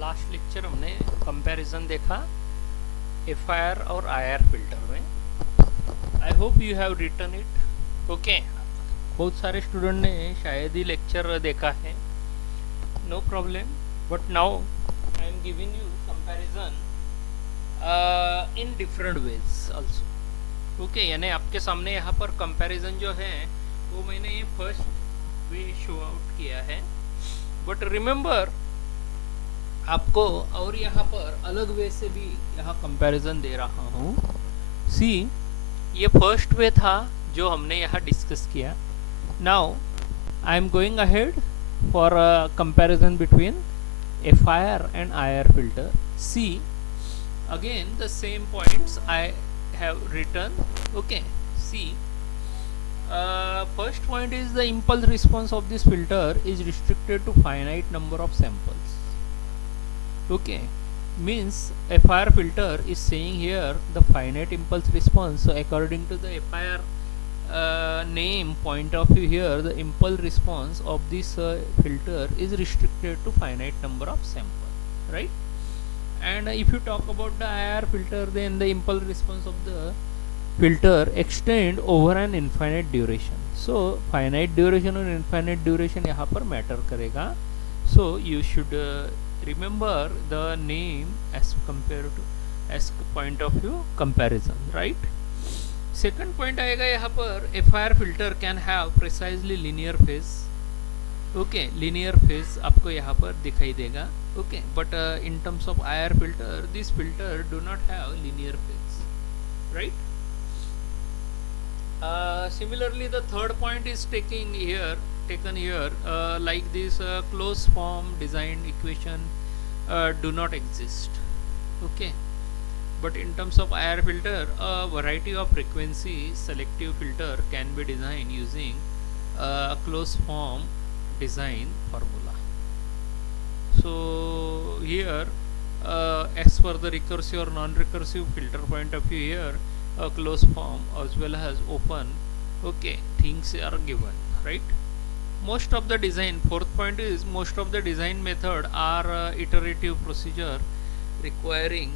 Last lecture हमने comparison देखा FIR और आईआर फिल्टर में। I hope you have written it. Okay, बहुत सारे स्टूडेंट ने शायद ही लेक्चर देखा है, no problem, but now I am giving you comparison in different ways also. Okay, यानी आपके सामने यहाँ पर कंपैरिजन जो है वो मैंने ये फर्स्ट वे शो आउट किया है, बट रिमेंबर आपको और यहाँ पर अलग वे से भी यहाँ कंपैरिजन दे रहा हूँ। सी, ये फर्स्ट वे था जो हमने यहाँ डिस्कस किया। Now I am going ahead for comparison between FIR and IR filter. See, again the same points I have written. Okay, see, first point is the impulse response of this filter is restricted to finite number of samples. Okay, means FIR filter is saying here the finite impulse response. So according to the FIR name point of view, here the impulse response of this filter is restricted to finite number of samples, right? And if you talk about the IR filter, then the impulse response of the filter extend over an infinite duration. So finite duration और infinite duration यहाँ पर matter करेगा. So you should remember the name as compared to as point of view comparison, right? Second point आएगा यहाँ पर FIR filter can have precisely linear phase. Okay, linear phase आपको यहाँ पर दिखाई देगा. Okay, but in terms of IR filter, this filter do not have linear phase, right? Similarly, the third point is taken here like this closed form design equation do not exist. Okay, but in terms of IR filter, a variety of frequency selective filter can be designed using closed form design formula. So here as per the recursive or non-recursive filter point of view, here a closed form as well as open, okay, things are given, right? Most of the design, fourth point is most of the design method are iterative procedure requiring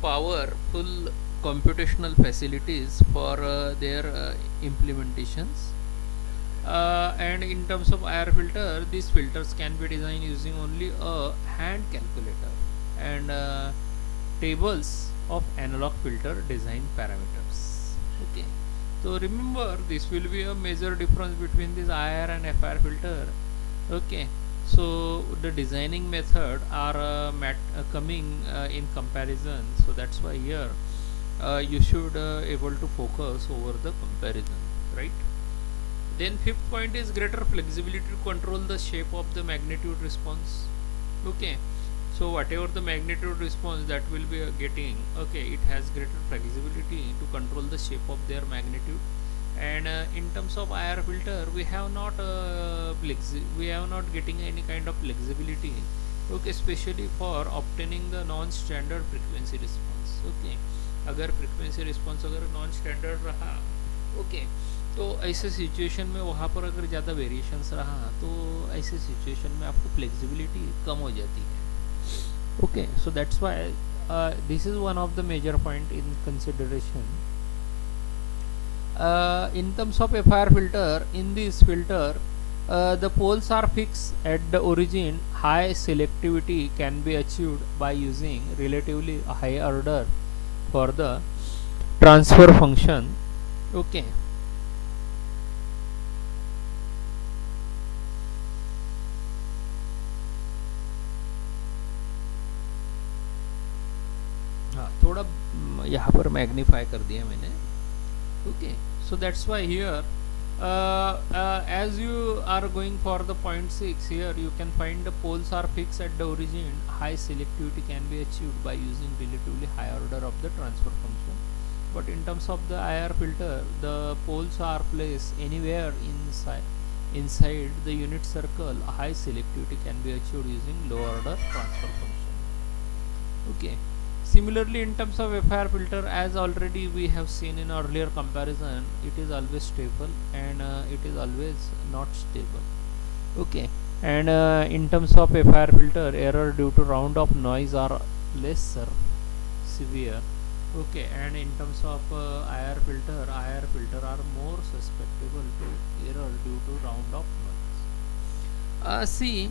powerful computational facilities for their implementations. And in terms of IR filter, these filters can be designed using only a hand calculator and tables of analog filter design parameters. Okay, so remember this will be a major difference between this IR and FIR filter. Okay, so the designing method are coming in comparison, so that's why here you should able to focus over the comparison, right? Then fifth point is greater flexibility to control the shape of the magnitude response. Okay, so whatever the magnitude response that will be getting, okay, it has greater flexibility to control the shape of their magnitude. And in terms of IR filter, we have not getting any kind of flexibility. Okay, especially for obtaining the non-standard frequency response. Okay, अगर frequency response अगर non-standard रहा, okay, तो ऐसे situation में वहाँ पर अगर ज़्यादा वेरिएशंस रहा तो ऐसे सिचुएशन में आपको फ्लेक्सिबिलिटी कम हो जाती है. Okay, so that's why this is one of the major point in consideration. In terms of FIR filter, in this filter the poles are fixed at the origin. High selectivity can be achieved by using relatively high order for the transfer function. Okay, थोड़ा यहाँ पर magnify कर दिया मैंने. Okay, so that's why here as you are going for the point 6, here you can find the poles are fixed at the origin. High selectivity can be achieved by using relatively high order of the transfer function. But in terms of the IR filter, the poles are placed anywhere inside the unit circle. High selectivity can be achieved using low order transfer function. Okay, similarly in terms of FIR filter, as already we have seen in earlier comparison, it is always stable and it is always not stable. Okay, and in terms of FIR filter, error due to round of noise are lesser severe. Okay, and in terms of IR filter are more susceptible to error due to round of noise. See,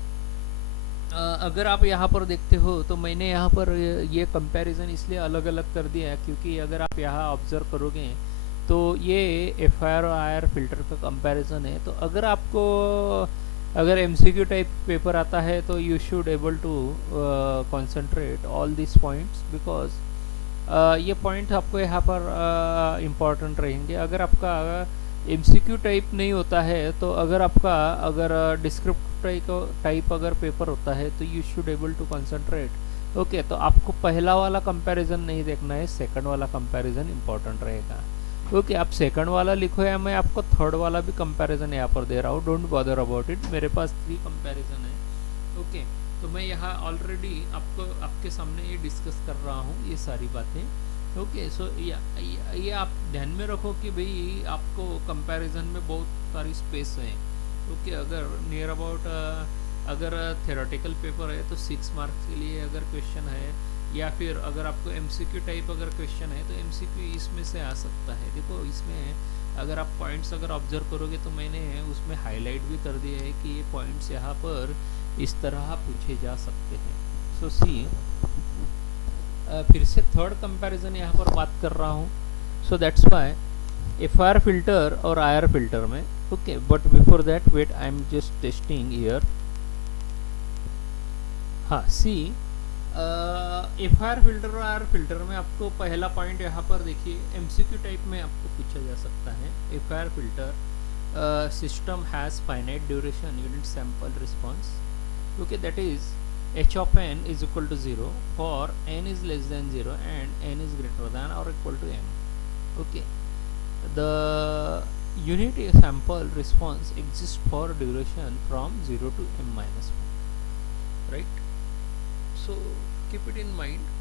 अगर आप यहाँ पर देखते हो तो मैंने यहाँ पर ये कंपैरिजन इसलिए अलग अलग कर दिया है क्योंकि अगर आप यहाँ ऑब्जर्व करोगे तो ये एफ आई आर और आई आर फिल्टर का कंपैरिजन है। तो अगर आपको अगर एमसीक्यू टाइप पेपर आता है तो you should able to concentrate all this points because ये पॉइंट आपको यहाँ पर इम्पॉर्टेंट रहेंगे। अगर आपका एमसीक्यू टाइप नहीं होता है तो अगर आपका अगर डिस्क्रिप्टिव टाइप अगर पेपर होता है तो you should able to concentrate. Okay, तो आपको पहला वाला कंपैरिजन नहीं देखना है, सेकंड वाला कंपैरिजन इम्पॉर्टेंट रहेगा। ओके, आप सेकंड वाला लिखो या मैं आपको थर्ड वाला भी कंपैरिजन यहाँ पर दे रहा हूँ, डोंट बॉदर अबाउट इट। मेरे पास 3 कंपैरिजन है। ओके, तो मैं यहाँ ऑलरेडी आपको आपके सामने ये डिस्कस कर रहा हूँ ये सारी बातें। ओके, सो ये आप ध्यान में रखो कि भाई आपको कंपैरिजन में बहुत सारी स्पेस है। ओके, अगर नियर अबाउट अगर थेरोटिकल पेपर है तो 6 मार्क्स के लिए अगर क्वेश्चन है, या फिर अगर आपको एमसीक्यू टाइप अगर क्वेश्चन है तो एमसीक्यू इसमें से आ सकता है। देखो इसमें अगर आप पॉइंट्स अगर ऑब्जर्व करोगे तो मैंने उसमें हाईलाइट भी कर दिया है कि ये पॉइंट्स यहाँ पर इस तरह पूछे जा सकते हैं। सो सी फिर से थर्ड कंपैरिजन यहाँ पर बात कर रहा हूँ। So that's why F R filter और आई आर फिल्टर में। Okay, but before that wait, I am just testing here. हाँ, see F I R filter और आई आर फिल्टर में आपको पहला पॉइंट यहाँ पर देखिए, एमसीक्यू टाइप में आपको पूछा जा सकता है। F I R filter system has finite duration unit sample response. Okay, that is h of n is equal to 0 for n is less than 0 and n is greater than or equal to m. Okay, the unit sample response exists for duration from 0 to m minus 1, right? So keep it in mind.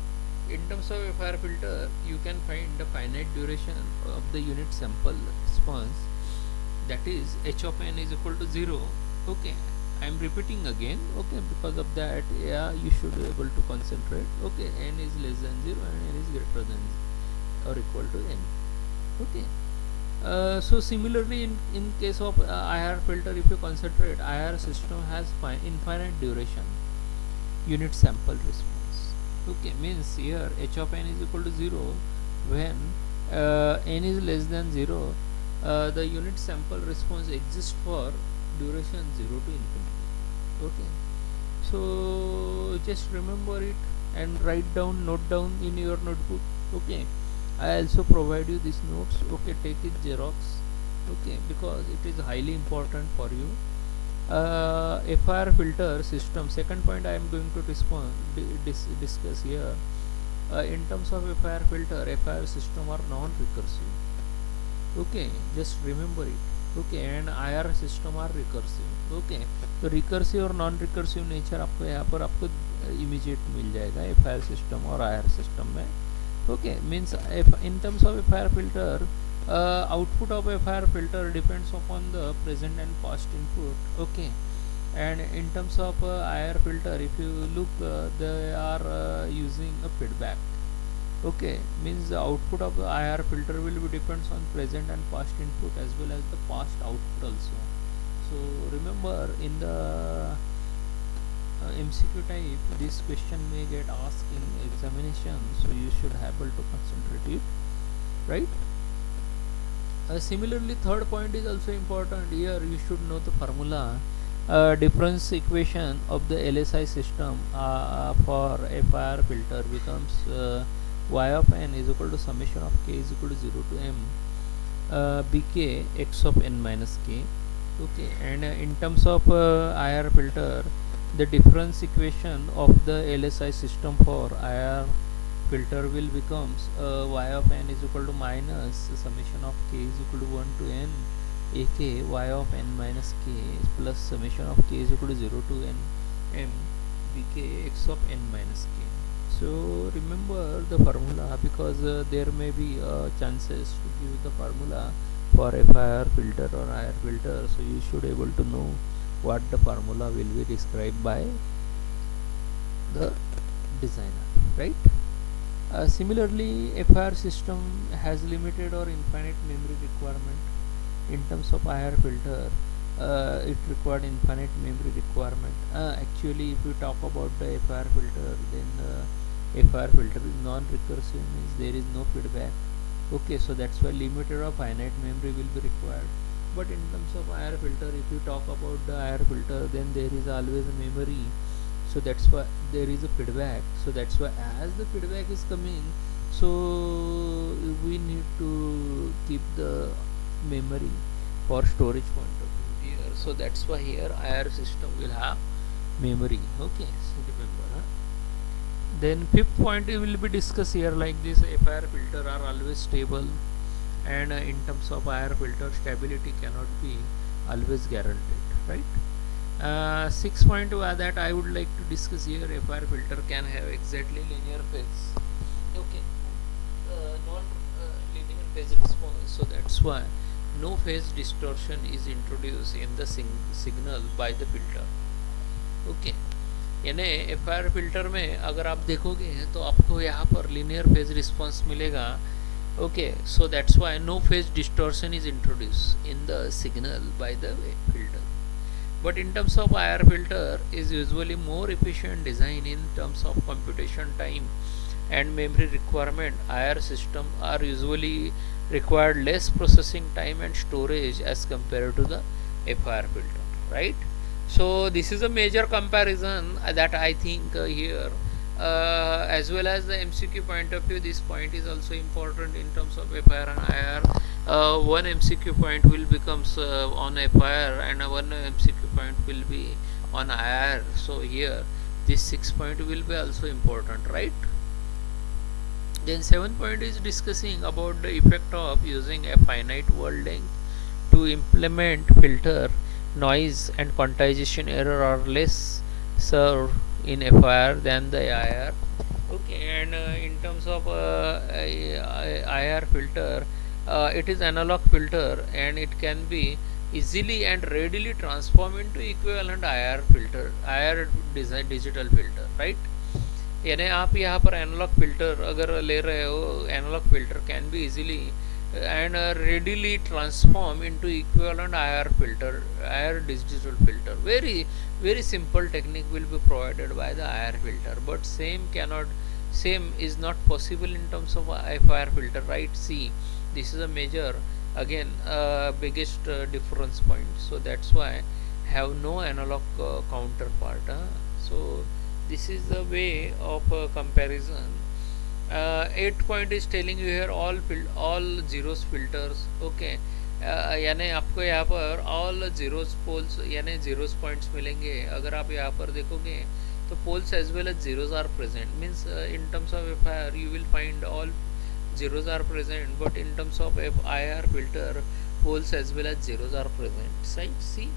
In terms of FIR filter, you can find the finite duration of the unit sample response, that is h of n is equal to 0. Okay, I am repeating again. Okay, because of that, yeah, you should be able to concentrate. Okay, n is less than 0 and n is greater than or equal to n. Okay, so similarly in case of IR filter, if you concentrate, IR system has infinite duration unit sample response. Okay, means here h of n is equal to 0 when n is less than 0, the unit sample response exists for duration 0 to infinity. Okay, so just remember it and write down, note down in your notebook. Okay, I also provide you these notes. Okay, take it xerox. Okay, because it is highly important for you. FIR filter system, second point I am going to discuss here. In terms of FIR filter, FIR system are non-recursive. Okay, just remember it. Okay, and IR system are recursive. Okay, तो recursive और non recursive nature आपको यहाँ पर आपको immediate मिल जाएगा FIR system और IR system में। Okay, means in terms of FIR filter, output of FIR filter depends upon the present and past input. Okay, and in terms of IR filter, if you look, they are using a feedback. Okay, means the output of the IR filter will be depends on present and past input as well as the past output also. So remember, in the MCQ type, this question may get asked in examination, so you should be able to concentrate it, right? Similarly, third point is also important. Here you should know the formula. Difference equation of the LSI system for FIR filter becomes y of n is equal to summation of k is equal to 0 to m bk x of n minus k. Okay, and in terms of IR filter, the difference equation of the LSI system for IR filter will becomes y of n is equal to minus summation of k is equal to 1 to n ak y of n minus k plus summation of k is equal to 0 to n m bk x of n minus k. So remember the formula, because there may be chances to give the formula for FIR filter or IR filter, so you should able to know what the formula will be described by the designer, right? Similarly, FIR system has limited or infinite memory requirement. In terms of IR filter, it required infinite memory requirement. Actually, if you talk about the FIR filter, then FIR filter is non-recursive, means there is no feedback. Okay, so that's why limited or finite memory will be required. But in terms of IR filter, if you talk about the IR filter, then there is always a memory, so that's why there is a feedback. So that's why as the feedback is coming, so we need to keep the memory for storage point of view here. So that's why here IR system will have memory. Okay, so remember, huh? Then fifth point we will be discuss here like this: FIR filter are always stable, and in terms of IR filter, stability cannot be always guaranteed, right? Sixth point that I would like to discuss here: FIR filter can have exactly linear phase. Okay, non-linear phase response. So that's why no phase distortion is introduced in the signal by the filter. Okay, यानी FIR filter में अगर आप देखोगे तो आपको यहाँ पर linear phase response मिलेगा. Okay, so that's why no phase distortion is introduce in the signal by the filter. But in terms of IR filter is usually more efficient design in terms of computation time and memory requirement. IR system are usually required less processing time and storage as compared to the FIR filter, right? So this is a major comparison that I think here, as well as the MCQ point of view, this point is also important in terms of FIR and IR. One MCQ point will becomes on FIR and one MCQ point will be on IR. So here this 6 point will be also important, right? Then 7 point is discussing about the effect of using a finite word length to implement filter. Noise and quantization error are less served in FIR than the IR. Okay, and in terms of IR filter, it is analog filter and it can be easily and readily transformed into equivalent IR filter, IR digital filter, right? यानी आप यहाँ पर analogue filter अगर ले रहे हो, analog filter can be easily and readily transform into equivalent IR filter, IR digital filter. Very simple technique will be provided by the IR filter, but same is not possible in terms of FIR filter, right? See, this is a major, again, biggest difference point. So that's why have no analog counterpart. So this is the way of comparison. 8 point is telling you here all zeros filters. Okay, यानी आपको यहाँ पर all zeros poles यानी zeros points मिलेंगे. अगर आप यहाँ पर देखोगे तो poles as well as zeros are present, means in terms of FIR you will find all zeros are present, but in terms of IR filter poles as well as zeros are present. See,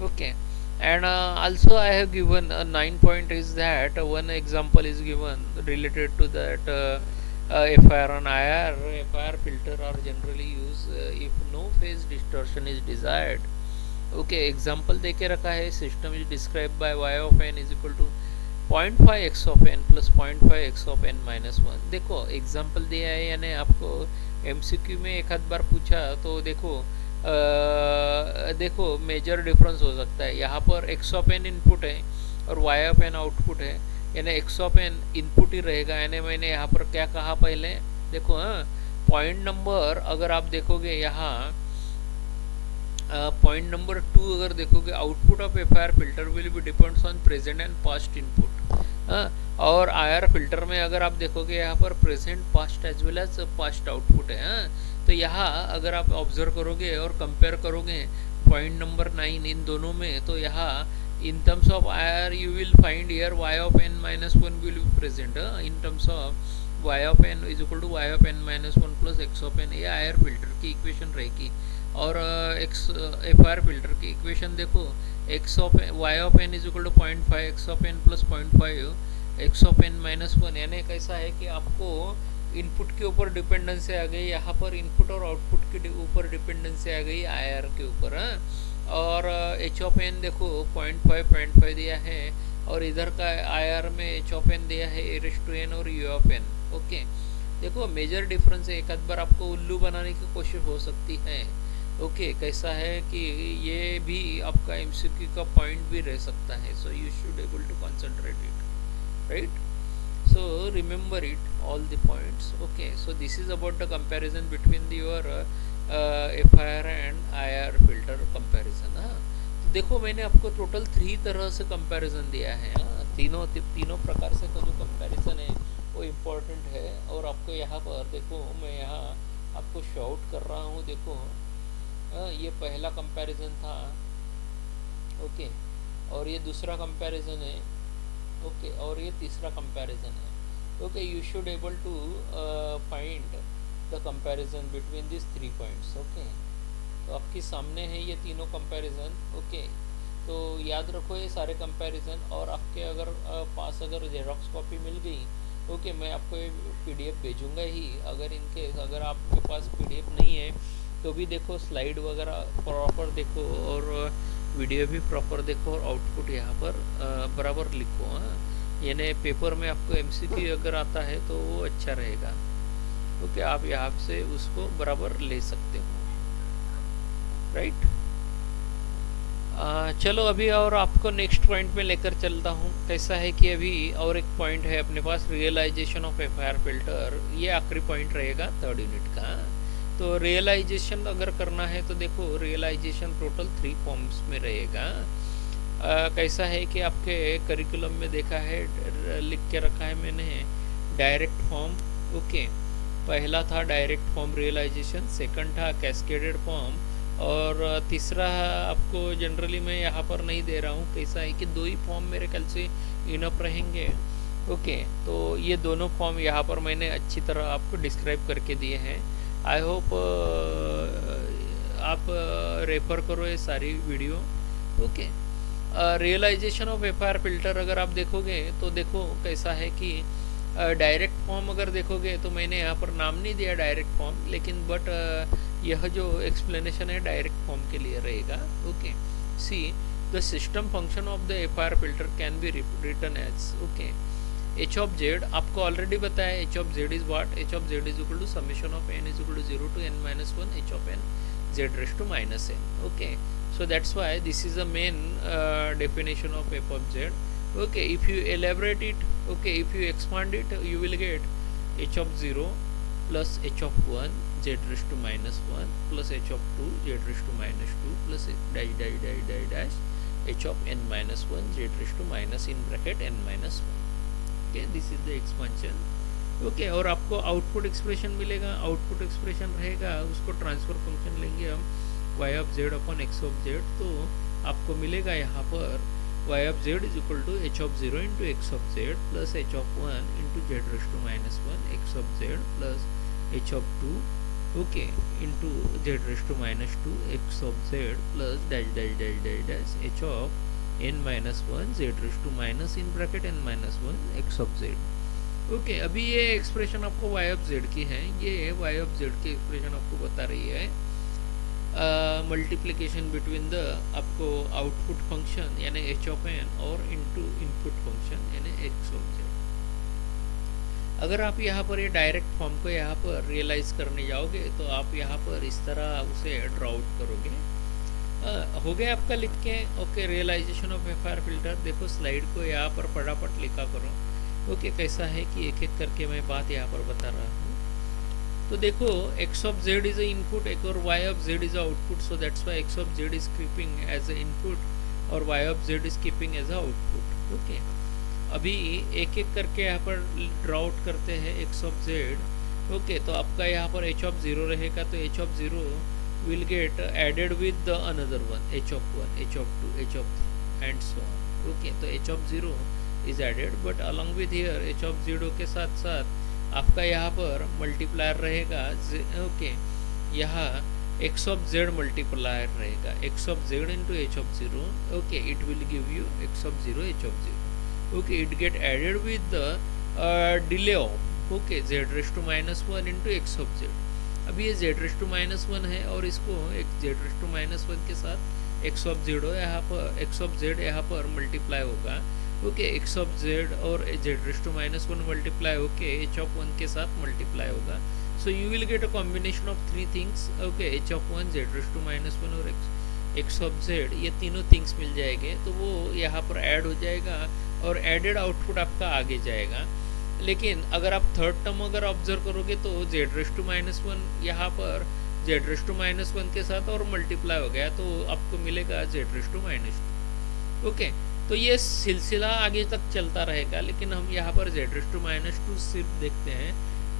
okay. And also I have given 9 point is that one example is given related to that FIR and IR. FIR filter are generally used if no phase distortion is desired. Okay, example देके रखा है, system is described by y of n is equal to 0.5 x of n plus 0.5 x of n minus 1. देखो example दिया है, यानी आपको MCQ में एक आध बार पूछा तो देखो मेजर डिफरेंस हो सकता है. यहाँ पर x ऑफ n इनपुट है और y ऑफ n आउटपुट है, यानी x ऑफ n इनपुट ही रहेगा. यानी मैंने यहाँ पर क्या कहा पहले, देखो पॉइंट नंबर अगर आप देखोगे यहाँ पॉइंट नंबर 2 अगर देखोगे, output of FIR filter will be depends on present and past input. और IR फिल्टर में अगर आप देखोगे यहाँ पर present past as well as past output है. तो यहाँ अगर आप ऑब्जर्व करोगे और कंपेयर करोगे पॉइंट नंबर 9 इन दोनों में, तो यहाँ in terms of IR you will find here y of n minus 1 will be present. In terms of y of n is equal to y of n minus 1 plus x of n, ये IR filter की equation रहेगी. और FIR filter की equation देखो, x of y of n is equal to 0.5 x of n plus 0.5 x of n minus 1. यानी कैसा है कि आपको इनपुट के ऊपर डिपेंडेंसी आ गई, यहाँ पर इनपुट और आउटपुट के ऊपर डिपेंडेंसी आ गई IR के ऊपर. और एच ऑफ एन देखो 0.5 दिया है, और इधर का आई आर में एच ऑफ एन दिया है ए रेस टू एन और यू ऑफ एन। ओके, देखो मेजर डिफरेंस है, एक आध बार आपको उल्लू बनाने की कोशिश हो सकती है। ओके, कैसा है कि ये भी आपका एमसीक्यू का पॉइंट भी रह सकता है, so you should able to concentrate it, right? So remember it all the points. Okay, so this is about the comparison between your FIR and IR filter comparison। हाँ, तो देखो मैंने आपको टोटल 3 तरह से कंपैरिजन दिया है। हाँ, तीनों प्रकार से का जो कंपैरिजन है वो इम्पोर्टेंट है। और आपको यहाँ पर देखो, मैं यहाँ आपको शॉर्ट कर रहा हूँ, देखो ये पहला कंपैरिजन था। ओके, और ये दूसरा कंपैरिजन है। ओके, और ये तीसरा कंपैरिजन है। Okay, you should able to find the comparison between this 3 points. Okay, तो आपके सामने है ये तीनों कंपैरिजन। ओके, तो याद रखो ये सारे कंपैरिजन, और आपके अगर पास अगर जेरोक्स कॉपी मिल गई, ओके, मैं आपको ये पीडीएफ भेजूंगा ही। अगर इनके अगर आपके पास पीडीएफ नहीं है तो भी देखो, स्लाइड वगैरह प्रॉपर देखो, और वीडियो भी प्रॉपर देखो, और आउटपुट यहाँ पर बराबर लिखो। हाँ, यानी पेपर में आपको एमसीक्यू अगर आता है तो वो अच्छा रहेगा। ओके, आप यहाँ से उसको बराबर ले सकते हो, राइट? चलो अभी और आपको नेक्स्ट पॉइंट में लेकर चलता हूँ। कैसा है कि अभी और एक पॉइंट है अपने पास, रियलाइजेशन ऑफ एफआईआर फिल्टर। ये आखिरी पॉइंट रहेगा 3rd यूनिट का। तो रियलाइजेशन अगर करना है तो देखो, रियलाइजेशन टोटल 3 फॉर्म्स में रहेगा। कैसा है कि आपके करिकुलम में देखा है, लिख के रखा है मैंने, डायरेक्ट फॉर्म। ओके, पहला था डायरेक्ट फॉर्म रियलाइजेशन, सेकंड था कैस्केडेड फॉर्म, और तीसरा आपको जनरली मैं यहाँ पर नहीं दे रहा हूँ। कैसा है कि 2 ही फॉर्म मेरे ख्याल से इनफ रहेंगे। ओके, तो ये दोनों फॉर्म यहाँ पर मैंने अच्छी तरह आपको डिस्क्राइब करके दिए हैं। आई होप आप रेफर करो ये सारी video. Okay, realization of FIR filter अगर आप देखोगे तो देखो कैसा है कि डायरेक्ट फॉर्म अगर देखोगे तो मैंने यहाँ पर नाम नहीं दिया डायरेक्ट फॉर्म, लेकिन बट यह जो एक्सप्लेनेशन है डायरेक्ट फॉर्म के लिए रहेगा। Okay, see the system function of the FIR filter can be written as, okay, H of Z आपको ऑलरेडी बताया। H of Z is what? H of Z is equal to summation of N is equal to 0 to n-1 H of N Z raise to minus N. Okay, so that's why this is the main definition of f of z. Okay, if you elaborate it, okay, if you expand it, you will get h of 0 plus h of 1 z raised to minus 1 plus h of 2 z raised to minus 2 plus dash dash dash dash dash h of n minus 1 z raised to minus in bracket n minus 1. Okay, this is the expansion. Okay, और आपको output expression मिलेगा। Output expression रहेगा, उसको transfer function लेंगे हम y of Z upon x of Z, तो आपको मिलेगा यहाँ पर y of Z is equal to h of 0 into x of Z plus h of 1 into Z raise to minus 1 X of Z plus h of 2, okay, into Z raise to minus 2 X of Z plus dash dash dash dash dash h of n minus 1 Z raise to minus in bracket n minus 1 X of Z. Okay, अभी ये expression आपको y of Z की है, ये y of Z की expression आपको बता रही है मल्टीप्लिकेशन बिटवीन द आपको आउटपुट फंक्शन यानी एच ऑफ एन और इनटू इनपुट फंक्शन यानी एक्स ऑफ जेड। अगर आप यहाँ पर ये डायरेक्ट फॉर्म को यहाँ पर रियलाइज करने जाओगे तो आप यहाँ पर इस तरह उसे ड्रॉ आउट करोगे। हो गया आपका लिख के। Okay, realization of FIR filter, देखो स्लाइड को यहाँ पर फटाफट लिखा करो। ओके, कैसा है कि एक एक करके मैं बात यहाँ पर बता रहा हूँ। तो देखो, x of z is a input, एक और y of z is a output, so that's why x of z is keeping as a input और y of z is keeping as a output. Okay, अभी एक एक करके यहाँ पर draw out करते हैं x ऑफ z। ओके, तो आपका यहाँ पर h ऑफ 0 रहेगा, तो h of 0 will get added with the another one h of 1 h of 2 h of and so on. Okay, तो h of 0 is added, but along with here h of 0 के साथ साथ आपका यहाँ पर multiplier रहेगा। ओके, यहाँ x of z multiplier रहेगा, x of z into H of 0। Okay, it will give you x of 0 h of 0। Okay, it get added with the delay of, okay, z raise to minus 1 into x of z। अभी ये z raise to minus 1 है और इसको एक z raise to minus 1 के साथ x of zero यहाँ पर एक्स ऑफ जेड यहाँ पर मल्टीप्लाई होगा, ओके, एक्स ऑफ जेड और z raise to minus one multiply होके एच ऑफ वन के साथ मल्टीप्लाई होगा. So you will get a combination of three things, okay, H of one, z raise to minus one और x of z, ये तीनों things मिल जाएंगे. तो वो यहाँ पर ऐड हो जाएगा और एडेड आउटपुट आपका आगे जाएगा. लेकिन अगर आप थर्ड टर्म अगर ऑब्जर्व करोगे तो z raise to minus one यहाँ पर z raise to minus one के साथ और मल्टीप्लाई हो गया, तो आपको मिलेगा z raise to minus two. Okay, तो ये सिलसिला आगे तक चलता रहेगा, लेकिन हम यहाँ पर z raise to minus two सिर्फ देखते हैं.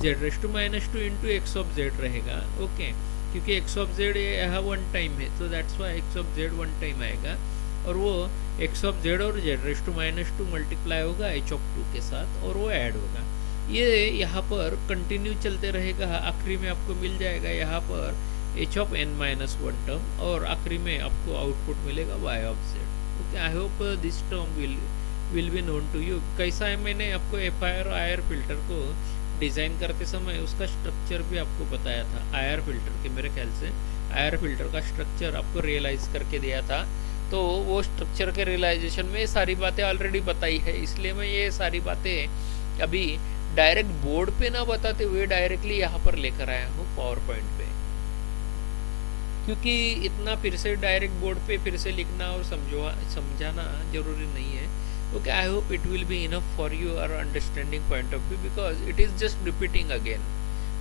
Z raise to minus two into x of z रहेगा, ओके, क्योंकि एक्स ऑफ जेड यहाँ वन टाइम है, तो that's why x of z one time आएगा. और वो एक्स ऑफ जेड और z raise to minus two multiply होगा एच ऑफ टू के साथ और वो ऐड होगा. ये यहाँ पर कंटिन्यू चलते रहेगा. आखिरी में आपको मिल जाएगा यहाँ पर h of n minus one term और आखिरी में आपको आउटपुट मिलेगा y of Z. Okay, I hope this term will be known to you. कैसा है, मैंने आपको F I R I R filter को डिज़ाइन करते समय उसका स्ट्रक्चर भी आपको बताया था. आई आर फिल्टर के मेरे ख्याल से आई आर फिल्टर का स्ट्रक्चर आपको रियलाइज़ करके दिया था. तो वो स्ट्रक्चर के रियलाइजेशन में सारी बातें ऑलरेडी बताई है, इसलिए मैं ये सारी बातें अभी डायरेक्ट बोर्ड पे ना बताते हुए डायरेक्टली यहाँ पर लेकर आया हूँ पावर पॉइंट पे, क्योंकि इतना फिर से डायरेक्ट बोर्ड पे फिर से लिखना और समझाना जरूरी नहीं है. Okay, I hope it will be enough for your understanding point of view, because it is just repeating again.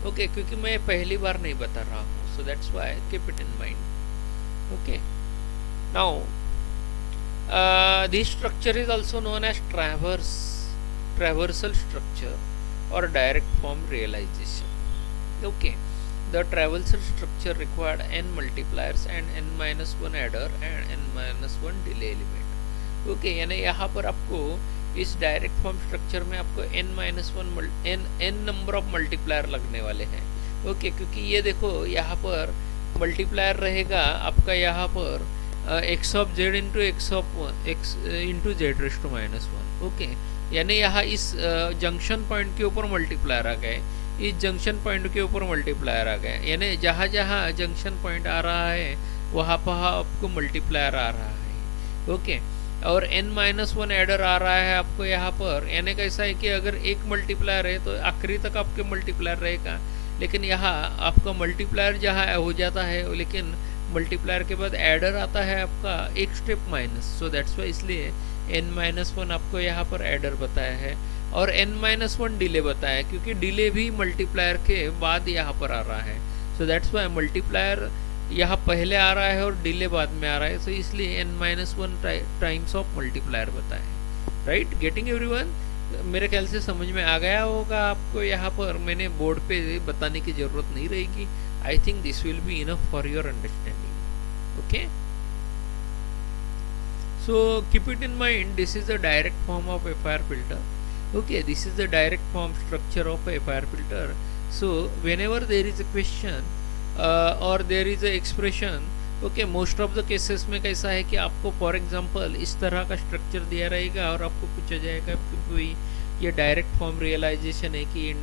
Okay, क्योंकि मैं पहली बार नहीं बता रहा हूँ, so that's why keep it in mind. Okay, now this structure is also known as traversal structure or direct form realization. Okay, the traversal structure required n multipliers and n minus 1 adder and n minus 1 delay element. Okay, यानी यहाँ पर आपको इस direct form structure में आपको n minus one n number of multiplier लगने वाले हैं. ओके, क्योंकि ये देखो यहाँ पर मल्टीप्लायर रहेगा आपका यहाँ पर x of z into x of x into Z raise to minus one. Okay, यानी यहाँ इस जंक्शन पॉइंट के ऊपर मल्टीप्लायर आ गए, इस जंक्शन पॉइंट के ऊपर मल्टीप्लायर आ गए, यानी जहाँ जहाँ जंक्शन पॉइंट आ रहा है वहाँ पर आपको मल्टीप्लायर आ रहा है. ओके, और n माइनस वन एडर आ रहा है आपको यहाँ पर, यानी कैसा है कि अगर एक मल्टीप्लायर है तो आखिरी तक आपके मल्टीप्लायर रहेगा, लेकिन यहाँ आपका मल्टीप्लायर जहाँ हो जाता है, लेकिन मल्टीप्लायर के बाद एडर आता है आपका एक step minus. So that's Y इसलिए n माइनस वन आपको यहाँ पर एडर बताया है और n माइनस वन डिले बताया है, क्योंकि डिले भी मल्टीप्लायर के बाद यहाँ पर आ रहा है. सो दैट्स वाई मल्टीप्लायर यहाँ पहले आ रहा है और डिले बाद में आ रहा है, तो इसलिए n minus one times of multiplier बताया है. Right, getting everyone? मेरे ख्याल से समझ में आ गया होगा आपको. यहाँ पर मैंने बोर्ड पे बताने की ज़रूरत नहीं रहेगी. I think this will be enough for your understanding. Okay, so keep it in mind, this is the direct form of FIR filter. Okay, this is the direct form structure of a FIR filter. So whenever there is a question or there is a expression, okay, most of the cases में कैसा है कि आपको for example इस तरह का structure दिया रहेगा और आपको पूछा जाएगा कि कोई ये डायरेक्ट फॉर्म रियलाइजेशन है कि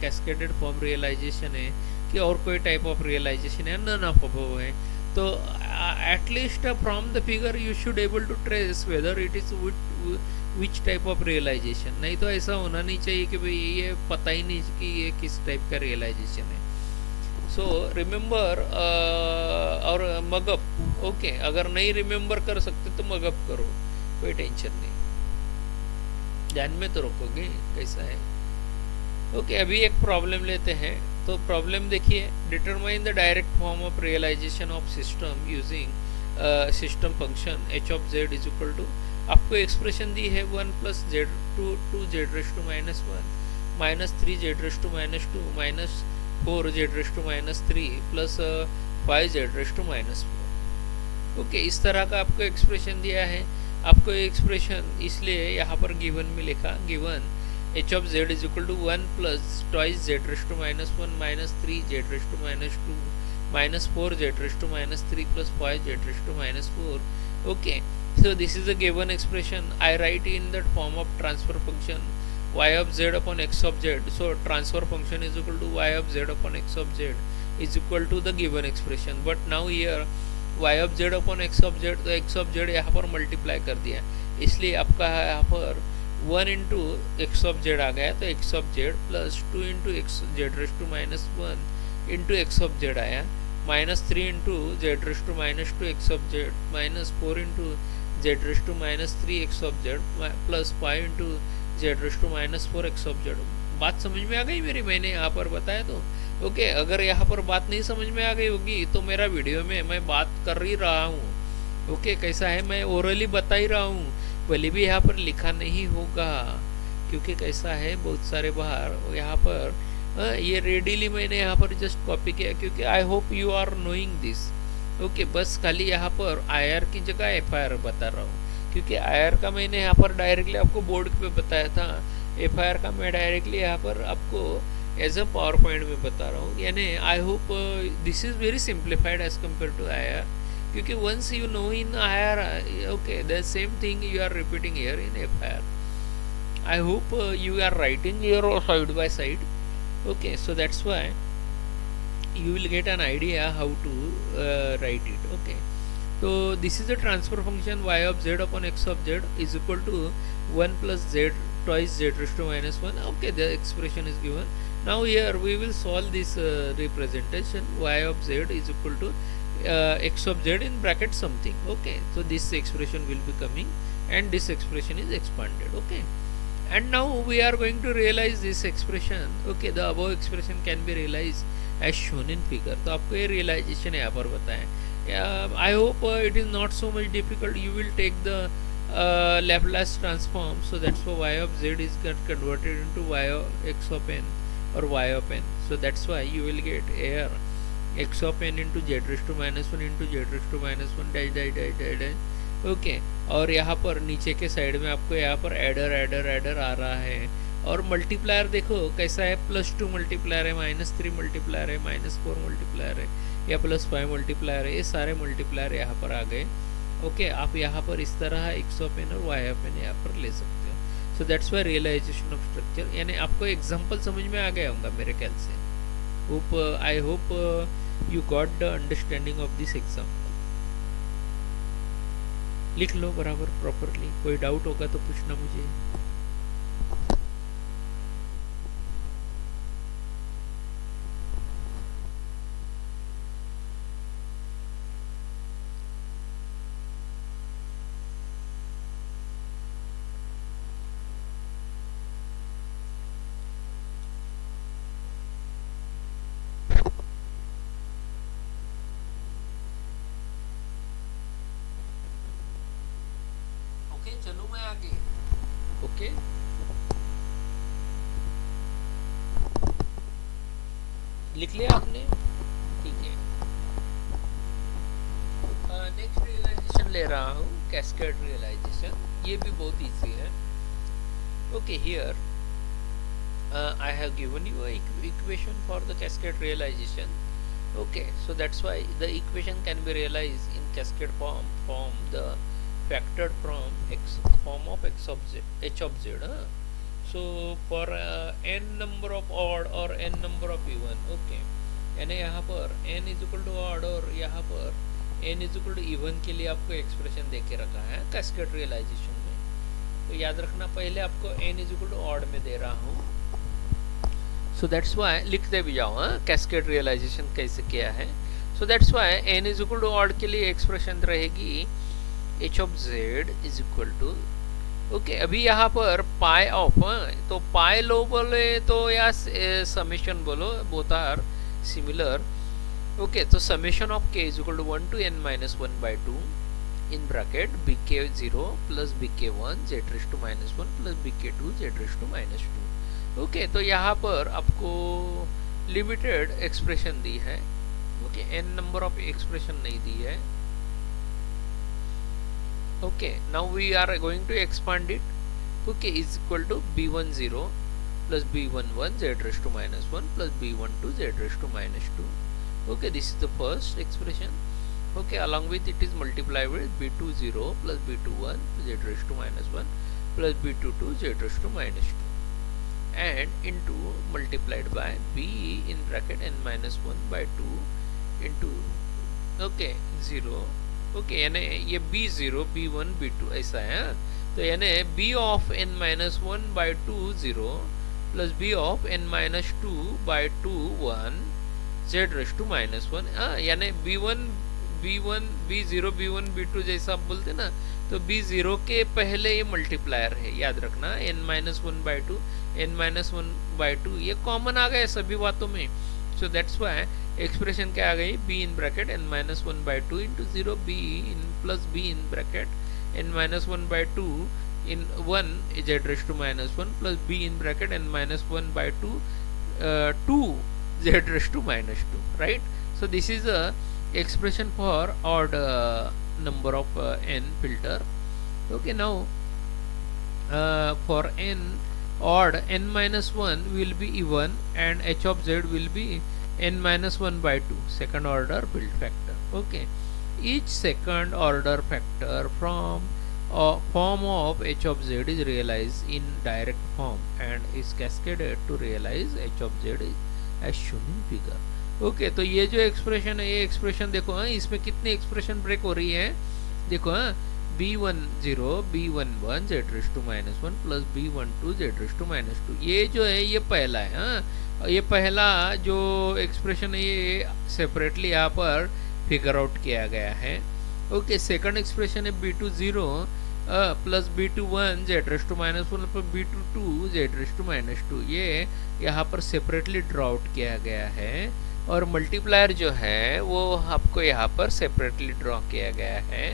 कैस्केडेड फॉर्म रियलाइजेशन है कि और कोई टाइप ऑफ रियलाइजेशन है, नन ऑफ अबव है. तो at least from the figure you should able to trace whether it is which type of realization. नहीं तो ऐसा होना नहीं चाहिए कि भाई ये पता ही नहीं कि ये किस टाइप का रियलाइजेशन है. सो रिमेंबर और मगअप. ओके, अगर नहीं रिमेंबर कर सकते तो मगअप करो, कोई टेंशन नहीं, ध्यान में तो रखोगे कैसा है. ओके, अभी एक प्रॉब्लम लेते हैं. तो प्रॉब्लम देखिए, determine the direct form of realization of system using system function h of Z is equal to, आपको एक्सप्रेशन दी है 1 plus z two z raise to minus one minus 3 z raise to minus two minus 4 z raise to minus 3 plus 5 z raise to minus 4. Okay, इस तरह का आपको expression दिया है. आपको एक्सप्रेशन इसलिए यहाँ पर गिवन में लिखा, given h of Z is equal to 1 plus twice z raise to minus one minus 3 z raise to minus two minus 4 z raise to minus 3 plus 5 z raise to minus 4. Okay, so this is a given expression. I write in that form of transfer function y of z upon x of z. So transfer function is equal to y of z upon x of z is equal to the given expression. But now here y of Z upon x of Z, तो x of z यहाँ पर multiply कर दिया, इसलिए आपका यहाँ पर 1 into x of Z आ गया, तो x of Z plus 2 into X Z raise to minus 1 into x of Z आया, minus 3 into Z raise to minus 2 X of Z, minus 4 into Z raise to minus 3 X of Z, plus 5 into Z raise to minus 4 X of Z. बात समझ में आ गई मेरी, मैंने यहाँ पर बताया तो ओके। अगर यहाँ पर बात नहीं समझ में आ गई होगी तो मेरा वीडियो में मैं बात कर ही रहा हूँ ओके, कैसा है मैं ओरली बता ही रहा हूँ, भले भी यहाँ पर लिखा नहीं होगा, क्योंकि कैसा है बहुत सारे बाहर यहाँ पर ये रेडीली मैंने यहाँ पर जस्ट कॉपी किया, क्योंकि I hope you are knowing this okay. बस खाली यहाँ पर आईआर की जगह एफआईआर बता रहा हूँ, क्योंकि आईआर का मैंने यहाँ पर डायरेक्टली आपको बोर्ड पे बताया था, एफआईआर का मैं डायरेक्टली यहाँ पर आपको एज अ पावर पॉइंट में बता रहा हूँ। यानी I hope this is very simplified as compare to IR, क्योंकि once you know in IR okay the same thing you are repeating here in FIR. I hope you are writing here side by side okay, so that's why you will get an idea how to write it okay. So this is the transfer function y of z upon x of z is equal to 1 plus z twice z raised to minus 1 okay, the expression is given. Now here we will solve this representation y of z is equal to x of z in bracket something okay. So this expression will be coming and this expression is expanded okay. And now we are going to realize this expression okay, the above expression can be realized as shown in figure. तो आपको ये realization यहाँ पर बताएं। I hope it is not so much difficult. You will take the Laplace transform, so that's why y of z is converted into y of x of n or y of n. So that's why you will get here x of n into z raised to minus 1 into z raised to minus 1 dash dash dash dash dash okay और यहाँ पर नीचे के side में आपको यहाँ पर adder adder adder आ रहा है, और मल्टीप्लायर देखो कैसा है, +2 मल्टीप्लायर है, -3 मल्टीप्लायर है, -4 मल्टीप्लायर है या +5 मल्टीप्लायर है, ये सारे मल्टीप्लायर यहाँ पर आ गए ओके। आप यहाँ पर इस तरह x ऑफ n और y ऑफ n यहाँ पर ले सकते हो। So that's why realization of structure, यानी आपको एग्जाम्पल समझ में आ गया होगा मेरे ख्याल से। Hope I hope you got the understanding of this example. लिख लो बराबर प्रॉपरली, कोई डाउट होगा तो पूछना मुझे। चलो मैं आगे ओके। लिख लिया आपने, ठीक है। नेक्स्ट रियलाइजेशन ले रहा हूँ, कैस्केड रियलाइजेशन, ये भी बहुत इजी है okay. Here I have given you a equation for the cascade realization okay, so that's why the equation can be realized in cascade form from the factored from x form of x of z h of z so for n number of odd or n number of even okay, यानी यहाँ पर n is equal to odd और यहाँ पर n is equal to even के लिए आपको expression दे के रखा है कैस्केड रियलाइजेशन में। तो याद रखना, पहले आपको n is equal to odd में दे रहा हूँ, सो दैट्स वाई लिखते भी जाओ हाँ कैस्केड रियलाइजेशन कैसे किया है। So that's why n is equal to odd के लिए एक्सप्रेशन रहेगी h of z is equal to okay. अभी यहाँ पर पाई ऑफ तो पाई लो बोले तो या समेशन बोलो, बोथ आर सिमिलर ओके। तो summation of k is equal to 1 to n minus 1 by 2 in bracket bk0 plus bk1 z raised to minus 1 plus bk2 z raised to minus 2 okay. तो यहाँ पर आपको limited expression दी है okay, n number of expression नहीं दी है okay. Now we are going to expand it okay, is equal to b10 plus b11 z raised to minus 1 plus b12 z raised to minus 2 okay. This is the first expression okay, along with it is multiplied with b20 plus b21 z raised to minus 1 plus b22 z raised to minus 2 and into multiplied by b in bracket n minus 1 by 2 into okay 0, okay यानी ये B0 B1 B2 ऐसा है। तो यानी B of n minus one by two 0 plus B of n minus two by two 1 z raise to minus one, यानी B1 B0 B1 B2 जैसा आप बोलते ना, तो B0 के पहले ये मल्टीप्लायर है, याद रखना n minus one by to, n minus one by to ये कॉमन आ गया सभी बातों में। सो दैट्स वाई एक्सप्रेशन क्या आ गई, b in bracket n minus one by two into zero b in plus b in bracket n minus one by to in 1 z raised to minus 1 plus b in bracket n minus 1 by 2 2 z raised to minus 2, right? So this is a expression for odd number of n filter. Okay, now for n odd, n minus 1 will be even and h of z will be n minus 1 by 2 second order build factor. Okay, each second order factor from form of h of z is realized in direct form and is cascaded to realize h of z is as shown in figure. Okay, तो ये जो expression है, ये expression देखो, हाँ इसमें कितनी expression break हो रही है, देखो हाँ B10 B11 z raise to minus one plus B12 z raise to minus two, ये जो है ये पहला है। हाँ, ये पहला जो एक्सप्रेशन है ये सेपरेटली यहाँ पर फिगर आउट किया गया है। ओके, सेकंड एक्सप्रेशन है B20 plus B21 z raise to minus one plus B22 z raise to minus two, ये यहाँ पर सेपरेटली ड्रॉ आउट किया गया है, और मल्टीप्लायर जो है वो आपको यहाँ पर सेपरेटली ड्रॉ किया गया है।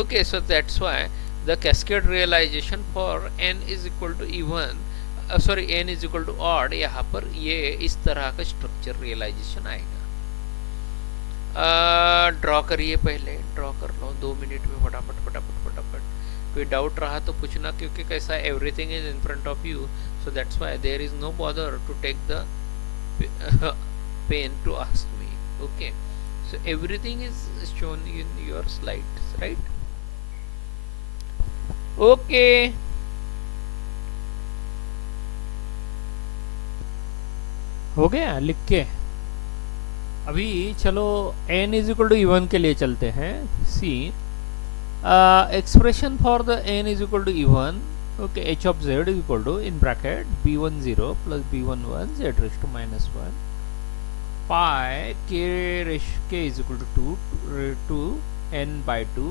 Okay, so that's why the cascade realization for n is equal to even, sorry n is equal to odd, यहाँ पर ये इस तरह का स्ट्रक्चर रियलाइजेशन आएगा। ड्रॉ करिए, पहले ड्रॉ कर लो 2 मिनट में फटाफट फटाफट फटाफट। कोई डाउट रहा तो पूछना, क्योंकि कैसा everything is in front of you, so that's why there is no bother to take the pain to ask me. Okay, so everything is shown in your slides, right? Okay, हो गया लिख के। अभी चलो n is equal to even के लिए चलते हैं। See expression for the n is equal to even, okay, h of z is equal to in bracket B10 plus B11 z raise to minus one pi k is equal to 2 n by 2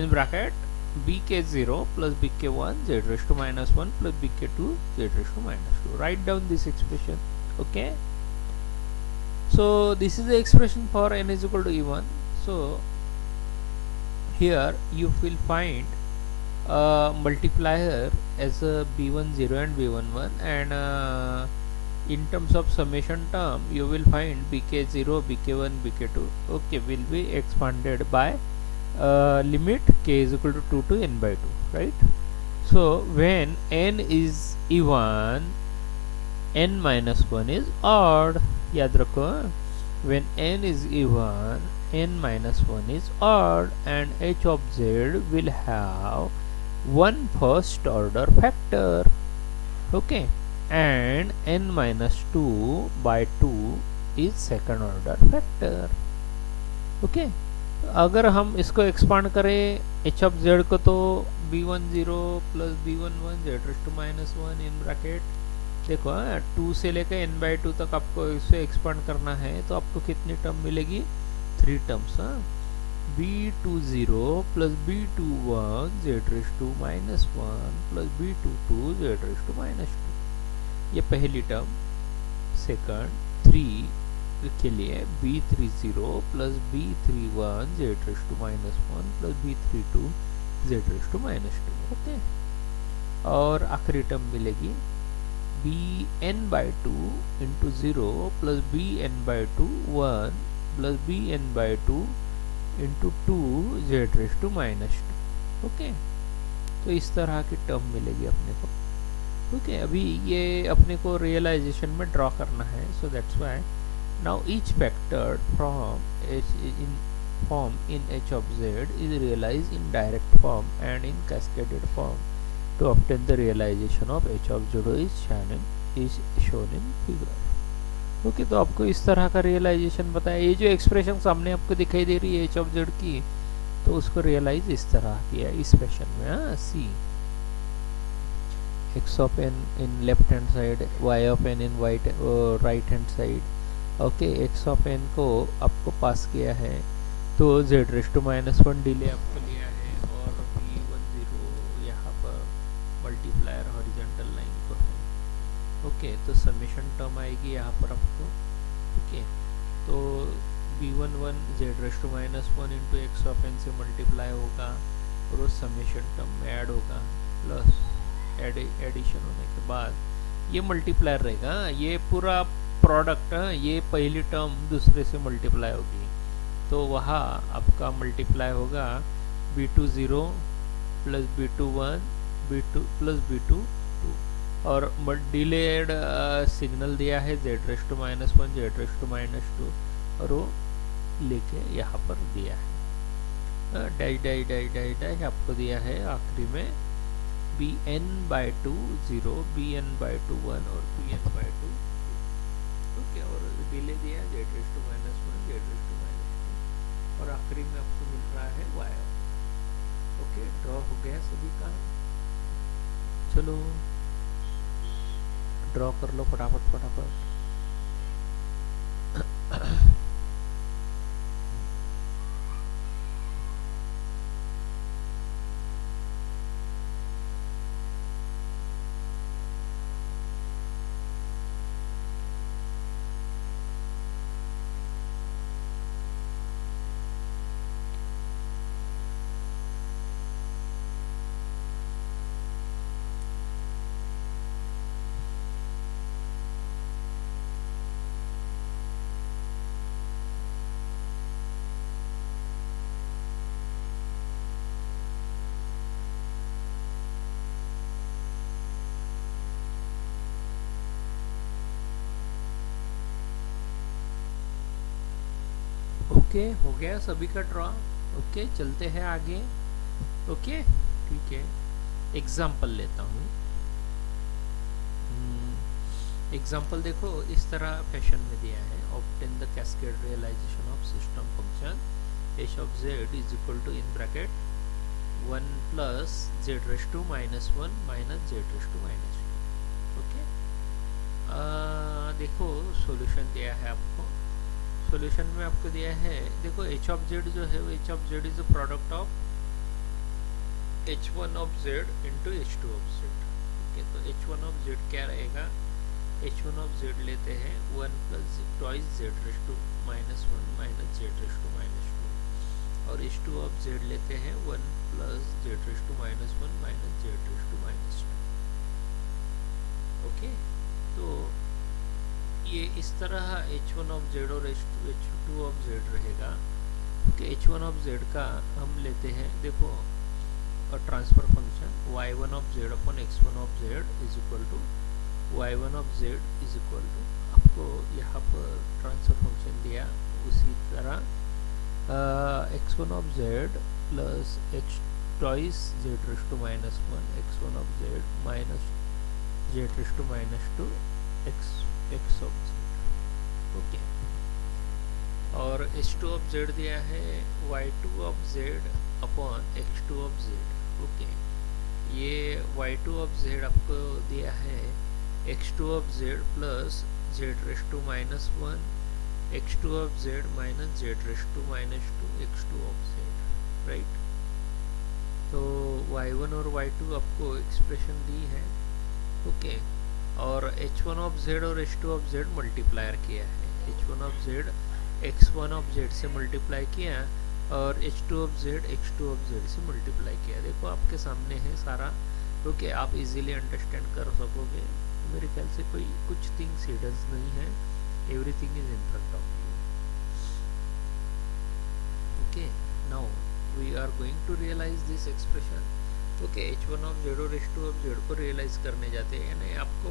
in bracket bk0 plus bk1 z raised to minus 1 plus bk2 z raised to minus 2. Write down this expression. Okay, so this is the expression for n is equal to e1. So here you will find multiplier as a b10 and b11, and in terms of summation term you will find bk0 bk1 bk2, okay, will be expanded by limit k is equal to 2 to n by 2, right? So when n is even, n minus 1 is odd, याद रखो, when n is even n minus 1 is odd and h of z will have one first order factor, okay, and n minus 2 by 2 is second order factor. Okay, अगर हम इसको expand करें h of z को, तो b10 plus b11 z raise to minus one in bracket, देखो 2 से लेकर n by 2 तक आपको इसे एक्सपांड करना है, तो आपको कितनी टर्म मिलेगी, 3 terms. b20 plus b21 z raise to minus one plus b22 z raise to minus two, ये पहली टर्म। सेकंड 3 के लिए b30 plus b31 z raise to minus one plus b32 z raise to minus two, okay, और आखिरी term मिलेगी bn by two into 0 plus bn by two 1 plus bn by two into 2 z raise to minus two, okay. तो इस तरह की term मिलेगी अपने को। ओके, अभी ये अपने को रियलाइजेशन में ड्रॉ करना है, so that's why now each factor from h in form in h of z is realized in direct form and in cascaded form to obtain the realization of h of 0 is shown in figure. Okay, तो आपको इस तरह का realisation बताया। ये जो expression सामने आपको दिखाई दे रही है एच ऑफ जेड की, तो उसको रियलाइज इस तरह किया, इस फैशन में। हाँ, सी x of n in left hand side, y of n in right hand side। Okay, x of n को आपको पास किया है, तो z raise to minus one delay आपको लिया है, और v10 यहाँ पर मल्टीप्लायर हॉरिजॉन्टल लाइन को है। ओके, तो समेशन टर्म आएगी यहाँ पर आपको। ओके, तो v11 z raise to minus one into x of n से मल्टीप्लाई होगा, और उस समेशन टर्म में ऐड होगा, प्लस एडिशन होने के बाद ये मल्टीप्लायर रहेगा। ये पूरा प्रोडक्ट, ये पहली टर्म दूसरे से मल्टीप्लाई होगी, तो वहाँ आपका मल्टीप्लाई होगा b20 plus b21 b2 plus b22, और डिलेड सिग्नल दिया है z raise to minus one, z raise to minus two, और वो लेके यहाँ पर दिया है dash dash dash dash dash आपको दिया है आखिरी में bn by two 0, bn by two 1 और bn बाई टू 2। ओके, और डिले दिया z raise to minus one, z raise to minus two, और आखिरी में आपको मिल रहा है y। ओके, ड्रॉ हो गया सभी का। चलो ड्रॉ कर लो फटाफट फटाफट। ओके, हो गया सभी का ड्रॉ। ओके, चलते हैं आगे। ओके, ठीक है, एग्जाम्पल लेता हूँ। एग्जाम्पल देखो, इस तरह फैशन में दिया है, obtain the cascade realization of system function h of Z is equal to in bracket 1 plus z raise to minus one minus z raise to minus two. Okay, देखो solution दिया है आपको। सॉल्यूशन में आपको दिया है, देखो एच ऑफ जेड जो है वो H of Z is a product of h1 of z into h2 of Z. Okay, तो h1 ऑफ जेड क्या रहेगा, h1 ऑफ जेड लेते हैं 1 plus twice z raise to minus one minus z raise to minus two, और h2 of z लेते हैं 1 plus z raise to minus one minus z raise to minus two. Okay, तो ये इस तरह h1 of z और h2 of z रहेगा। Okay, h1 of z का हम लेते हैं, देखो transfer function y1 of Z upon x1 of Z is equal to y1 of Z is equal to, आपको यहाँ पर ट्रांसफर फंक्शन दिया उसी तरह x1 of Z plus x twice z raise to minus one, x1 of Z minus z raise to minus two x of Z. Okay, और h2 of z दिया है y2 of Z upon x2 of Z. Okay, ये y2 of Z आपको दिया है x2 of Z plus z raise to minus one, x2 of Z minus z raise to minus two x2 of z, right. तो y1 और y2 आपको expression दी है। Okay, और h1 ऑफ जेड और h2 ऑफ जेड मल्टीप्लायर किया है, h1 of Z x1 of Z से मल्टीप्लाई किया, और h2 of Z x2 of Z से मल्टीप्लाई किया। देखो आपके सामने है सारा, ओके, आप इजीली अंडरस्टैंड कर सकोगे। मेरे ख्याल से कोई कुछ थिंग्स हिडन नहीं है, everything is in front of you. Okay, now we are going to realize this expression. Okay, h1 of z और h2 ऑफ जेड को रियलाइज करने जाते हैं, यानी आपको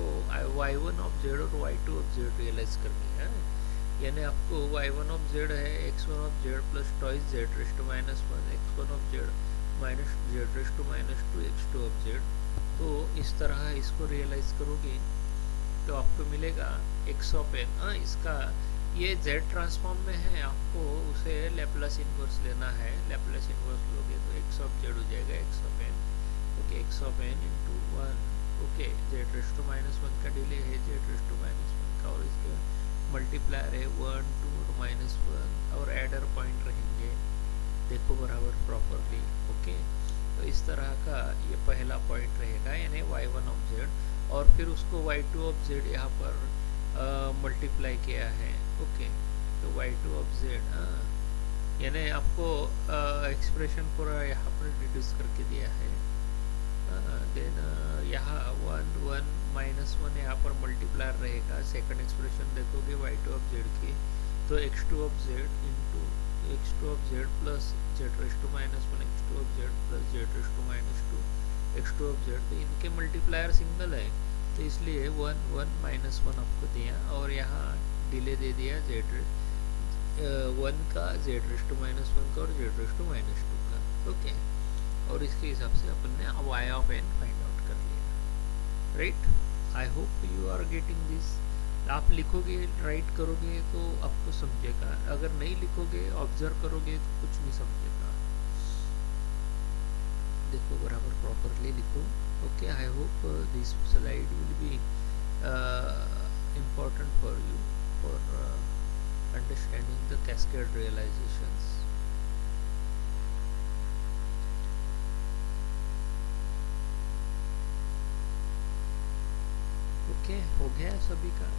y1 ऑफ जेड और y2 ऑफ जेड रियलाइज करनी है। यानी आपको y1 ऑफ जेड है x1 of Z plus twice z raise to minus one, x1 of Z minus z raise to minus two x2 of Z. तो इस तरह इसको रियलाइज करोगे तो आपको मिले मिलेगा एक्स ऑफ एन। इसका ये z ट्रांसफॉर्म में है, आपको उसे लैप्लास इन्वर्स लेना है। लैप्लास इन्वर्स लोगे तो एक्स ऑफ जेड हो जाएगा x of n. Okay, x of n into one. Okay, z raise to minus one का डिले है, z raise to minus one का, और इसके मल्टीप्लायर है वन टू और माइनस वन, और एडर पॉइंट रहेंगे, देखो बराबर प्रॉपरली। ओके, तो इस तरह का ये पहला पॉइंट रहेगा, यानी y1 ऑफ z, और फिर उसको y2 ऑफ z यहाँ पर मल्टीप्लाई किया है। ओके, तो y2 ऑफ z, यानी आपको एक्सप्रेशन पूरा यहाँ पर डिड्यूस करके दिया है। देन यहाँ वन वन माइनस वन यहाँ पर मल्टीप्लायर रहेगा। सेकंड एक्सप्रेशन देखोगे y2 ऑफ z की, तो x2 of z into x2 of z plus z raise to minus one x2 of z plus z raise to minus two x2 of z, तो इनके multiplier single है, तो इसलिए one one minus one आपको दिया, और यहाँ delay दे दिया z वन का, z raise to minus one का, और z raise to minus two का। ओके, और इसके हिसाब से अपन ने y of n find out कर लिया। Right, I hope you are getting this. आप लिखोगे, राइट करोगे तो आपको समझेगा, अगर नहीं लिखोगे, ऑब्जर्व करोगे तो कुछ नहीं समझेगा। देखो बराबर प्रॉपरली लिखो। Okay, I hope this slide will be important for you for understanding the cascade realizations. Okay, हो गया सभी का।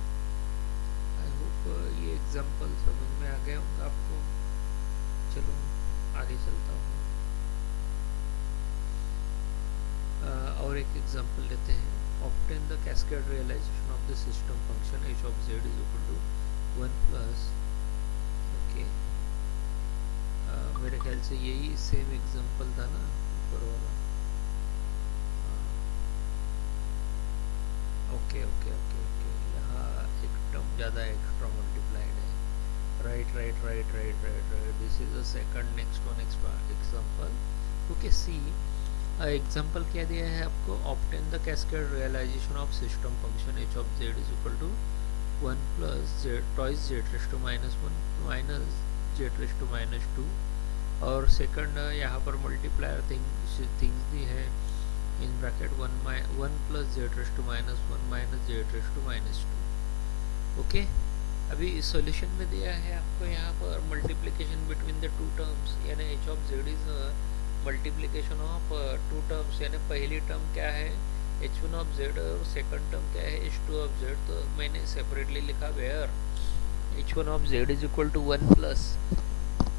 आई होप ये एग्जांपल समझ में आ गया होगा आपको। चलो आगे चलता हूँ। और एक एग्जांपल लेते हैं। Obtain the cascade realization of the system function h of z is equal to one plus. Okay, मेरे ख्याल से यही सेम एग्जांपल था ना ऊपर वाला। ओके ओके ओके ओके, यहाँ एक टर्म ज़्यादा एक्स्ट्रा मल्टीप्लाइड है। Right right right right right right, this is the second next one example. Okay, see example क्या दिया है आपको, obtain the cascade realization of system function h of z is equal to one plus z twice z raise to minus one minus z raise to minus two, और second यहाँ पर multiplier things दी है in bracket one plus z raise to minus one minus z raise to minus two. Okay, अभी इस solution में दिया है आपको यहाँ पर multiplication between the two terms, यानी h of z is multiplication of two terms, यानी पहली टर्म क्या है h1 ऑफ z और सेकंड टर्म क्या है h2 ऑफ z। तो मैंने सेपरेटली लिखा where h1 of z is equal to one plus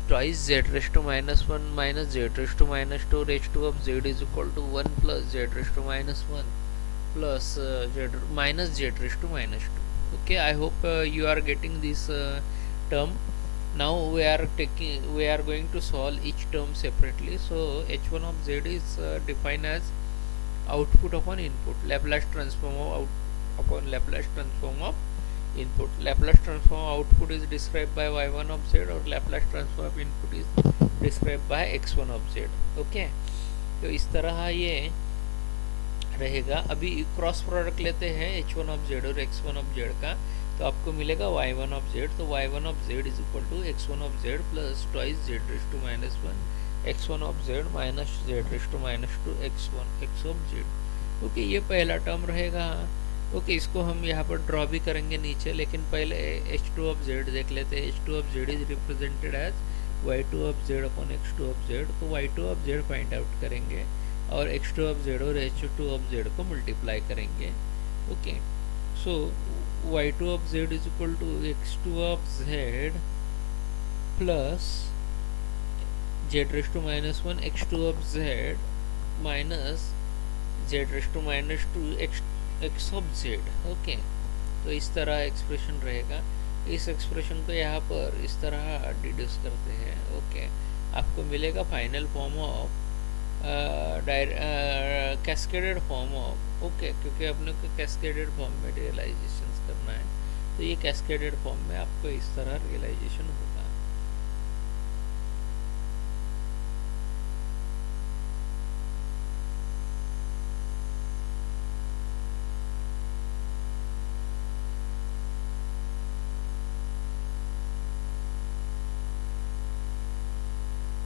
twice z raise to minus one minus z raise to minus two, और h2 of z is equal to one plus z raise to minus one plus z minus z raise to minus two. Okay, I hope you are getting this term. Now we are going to solve each term separately. So h1 of z is defined as output upon input, Laplace transform of out upon Laplace transform of input. Laplace transform of output is described by y1 of z, और Laplace transform of input is described by x1 of z. Okay, तो इस तरह ये रहेगा। अभी cross product लेते हैं h1 of z और x1 ऑफ z का, तो आपको मिलेगा y1 ऑफ z। तो y1 of z is equal to x1 of z plus twice z raise to minus one x1 of z minus z raise to minus two x1 x of z। Okay, ये पहला term रहेगा। Okay, इसको हम यहाँ पर draw भी करेंगे नीचे, लेकिन पहले h2 ऑफ z देख लेते हैं। h2 of z is represented as y2 of z upon x2 of z। तो y2 of z find out करेंगे और x2 ऑफ z और h2 ऑफ z को मल्टीप्लाई करेंगे। Okay, so y2 of z is equal to x2 of z plus z raise to minus one x2 of z minus z raise to minus two x of z। Okay, तो इस तरह expression रहेगा। इस expression को यहाँ पर इस तरह डिड्यूस करते हैं। ओके, आपको मिलेगा final form of cascaded form of. Okay, क्योंकि अपने को कैस्केडेड फॉर्म में रियलाइजेशन करना है, तो ये कैस्केडेड फॉर्म में आपको इस तरह रियलाइजेशन होगा।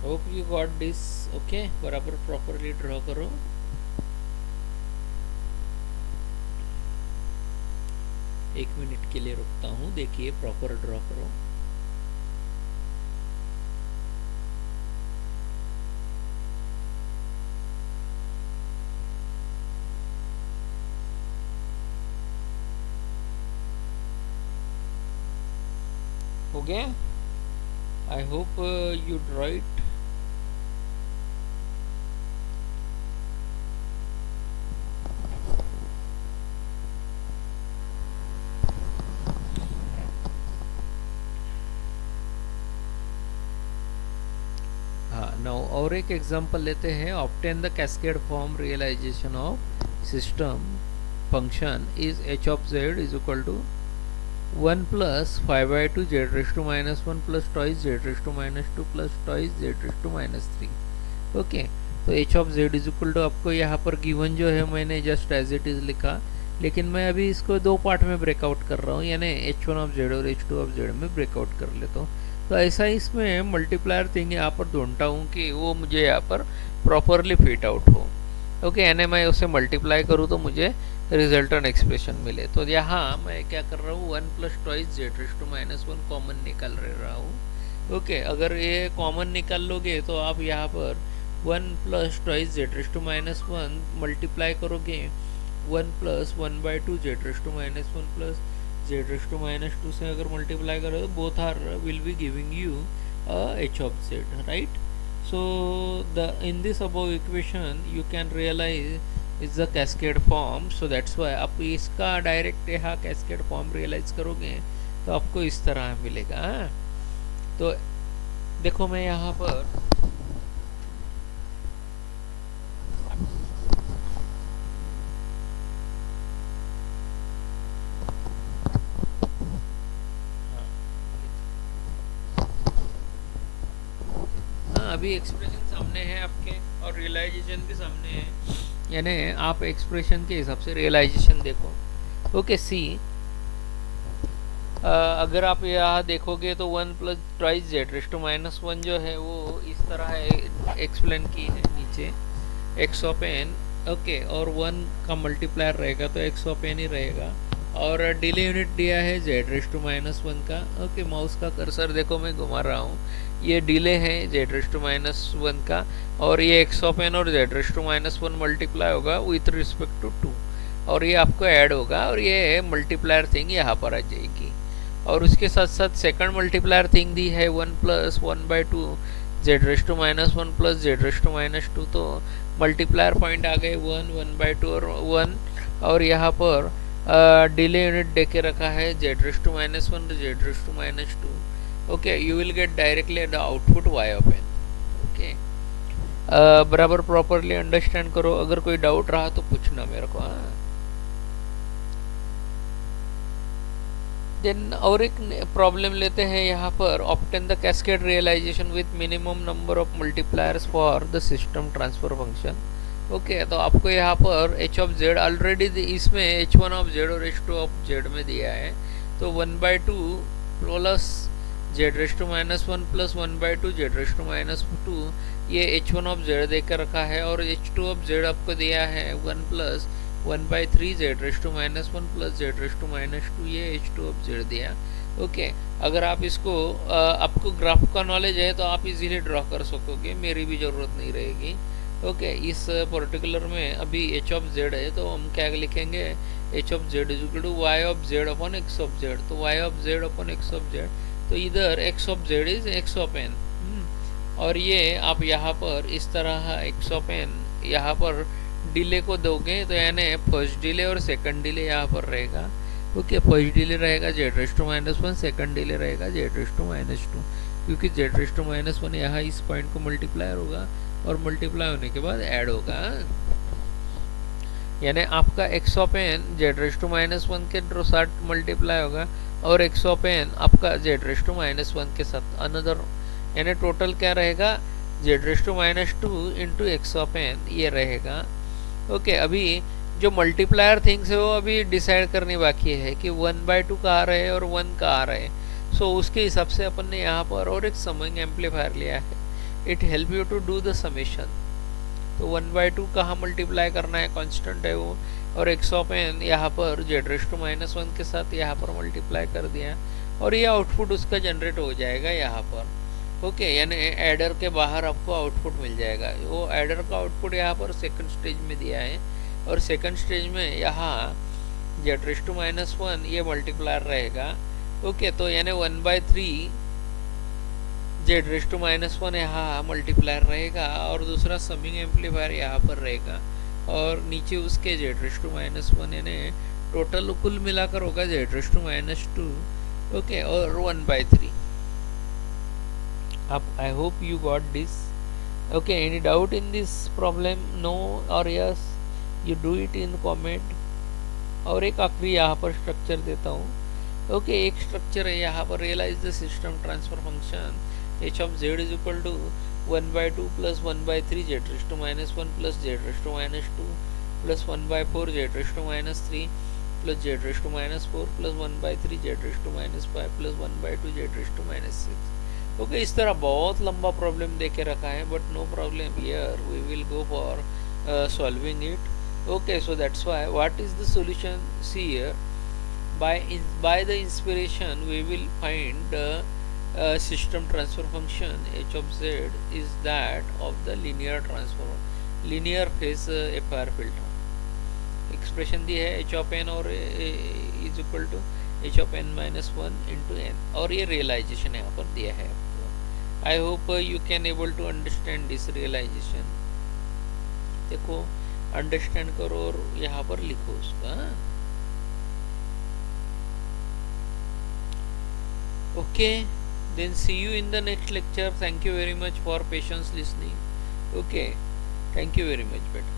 Hope you got this. Okay, बराबर प्रॉपरली ड्रॉ करो। एक मिनट के लिए रुकता हूँ, देखिए प्रॉपर ड्रॉ करो। हो गया? I hope you draw it. हाँ, नाउ और एक एग्जांपल लेते हैं। Obtain the cascade form realization of system function is H of Z is equal to 1 plus 5/2 Z raise to minus 1 plus twice Z raise to minus 2 plus twice Z raise to minus 3। Okay, तो H of Z is equal to, आपको यहाँ पर given जो है मैंने just as it is लिखा, लेकिन मैं अभी इसको दो पार्ट में ब्रेकआउट कर रहा हूँ, यानी एच वन ऑफ जेड और एच टू ऑफ जेड में ब्रेकआउट कर लेता हूँ। तो ऐसा इसमें मल्टीप्लायर थिंग यहाँ पर ढूंढता हूँ कि वो मुझे यहाँ पर प्रॉपरली फिट आउट हो। ओके, यानी मैं उसे मल्टीप्लाई करूँ तो मुझे रिजल्टेंट एक्सप्रेशन मिले। तो यहाँ मैं क्या कर रहा हूँ, 1 plus twice Z raise to minus 1 common निकाल रहा हूँ। ओके, अगर ये कॉमन निकाल लोगे तो आप यहाँ पर 1 plus twice Z raise to minus 1 multiply करोगे 1 plus 1/2 z raise to minus 1 plus z raise to minus 2 से अगर मल्टीप्लाई करो तो both are will be giving you h of z, right? So in this above equation you can realize is the cascade form, so that's why आप इसका direct यहाँ cascade form realise करोगे तो आपको इस तरह मिलेगा। तो देखो मैं यहाँ पर अभी एक्सप्रेशन सामने है आपके और रियलाइजेशन भी सामने है, यानी आप एक्सप्रेशन के हिसाब से रियलाइजेशन देखो। ओके, सी अगर आप यहाँ देखोगे तो 1 plus twice z raise to minus 1 जो है वो इस तरह एक्सप्लेन की है नीचे, एक्स ऑफ एन। ओके, और 1 का मल्टीप्लायर रहेगा तो एक्स ऑफ एन ही रहेगा, और डिले यूनिट दिया है जेड रेस टू माइनस 1 का। ओके, माउस का कर्सर देखो मैं घुमा रहा हूँ, ये डिले है जेड रेस टू माइनस 1 का, और ये एक्स ऑफ एन और z raise to minus 1 multiply होगा विथ रिस्पेक्ट टू 2, और ये आपको ऐड होगा और ये मल्टीप्लायर थिंग यहाँ पर आ जाएगी। और उसके साथ साथ सेकंड मल्टीप्लायर थिंग दी है 1 plus 1/2 z raise to minus 1 plus z raise to minus 2, तो मल्टीप्लायर पॉइंट आ गए 1, 1/2 और 1, और यहाँ पर डिले यूनिट दे के रखा है z raise to minus 1 Z raise to minus 2। Okay, you will get directly the output y of n. Okay, बराबर प्रॉपरली अंडरस्टैंड करो, अगर कोई डाउट रहा तो पूछना मेरे को। हाँ, देन और एक प्रॉब्लम लेते हैं यहाँ पर, obtain the cascade realization with minimum number of multipliers for the system transfer function. Okay, तो आपको यहाँ पर एच ऑफ जेड ऑलरेडी इसमें एच वन ऑफ जेड और एच टू ऑफ जेड में दिया है, तो 1/2 plus z raise to minus 1 plus 1/2 z raise to minus 2, ये एच वन ऑफ जेड देकर रखा है, और एच टू ऑफ जेड आपको दिया है 1 plus 1/3 z raise to minus 1 plus z raise to minus 2, ये एच टू ऑफ जेड दिया। ओके, अगर आप इसको आपको ग्राफ का नॉलेज है तो आप इजीली ड्रॉ कर सकोगे, मेरी भी ज़रूरत नहीं रहेगी। ओके, इस पर्टिकुलर में अभी एच ऑफ जेड है तो हम क्या लिखेंगे, H of Z is equal to Y of Z upon x of Z, तो Y of Z upon x of Z, तो इधर X of Z is X of N, और ये आप यहाँ पर इस तरह एक्स ऑफ एन यहाँ पर डिले को दोगे तो यानी फर्स्ट डिले और सेकंड डिले यहाँ पर रहेगा। ओके, फर्स्ट डिले रहेगा z raise to minus 1, second delay रहेगा जेड रेस टू माइनस 2, क्योंकि जेड रेस टू माइनस 1 यहाँ इस पॉइंट को मल्टीप्लायर होगा और मल्टीप्लाई होने के बाद ऐड होगा, यानी आपका x of N Z raise to minus 1 के साथ मल्टीप्लाई होगा, और एक्स ऑफ एन आपका जेड रेस टू माइनस 1 के साथ अनदर, यानी टोटल क्या रहेगा, z raise to minus 2 into x of n ये रहेगा। ओके, अभी जो मल्टीप्लायर थिंग्स है वो अभी डिसाइड करनी बाकी है कि 1/2 का आ रहे हैं और 1 का आ रहे हैं, सो उसके हिसाब से अपन ने यहाँ पर और एक समिंग एम्पलीफायर लिया है, it help you to do the summation. तो 1/2 कहाँ मल्टीप्लाई करना है, कांस्टेंट है वो, और एक्स ऑफ एन यहाँ पर z⁻1 के साथ यहाँ पर मल्टीप्लाई कर दिया, और ये आउटपुट उसका जनरेट हो जाएगा यहाँ पर। ओके, यानी एडर के बाहर आपको आउटपुट मिल जाएगा। वो एडर का आउटपुट यहाँ पर सेकंड स्टेज में दिया है, और सेकंड स्टेज में यहाँ z⁻1 ये मल्टीप्लायर रहेगा। ओके, तो यानी 1/3 z⁻1 यहाँ मल्टीप्लायर रहेगा, और दूसरा समिंग एम्पलीफायर यहाँ पर रहेगा, और नीचे उसके z⁻1 यानी टोटल कुल मिलाकर होगा z⁻2। ओके, और 1/3। अब I hope you got this. Okay, any doubt in this problem? No और yes, you do it in comment. और एक आखिरी यहाँ पर स्ट्रक्चर देता हूँ। ओके, एक स्ट्रक्चर है यहाँ पर, realize the system transfer function h of z is equal to 1/2 plus 1/3 z⁻1 plus z⁻2 plus 1/4 z⁻3 plus z⁻4 plus 1/3 z⁻5 plus 1/2 z⁻6। Okay, इस तरह बहुत लंबा प्रॉब्लम दे के रखा है, but no problem, here we will go for solving it. Okay, so that's why what is the solution? See here, by the inspiration we will find system transfer function h of z is that of the linear phase FR filter। Expression दी है h of n और is equal to h of n-1 into n, और ये realisation यहाँ पर दिया है आपको। I hope you can able to understand this realization. देखो, अंडरस्टैंड करो और यहाँ पर लिखो उसका। Okay, then see you in the next lecture. Thank you very much for patience listening. Okay, thank you very much, beta.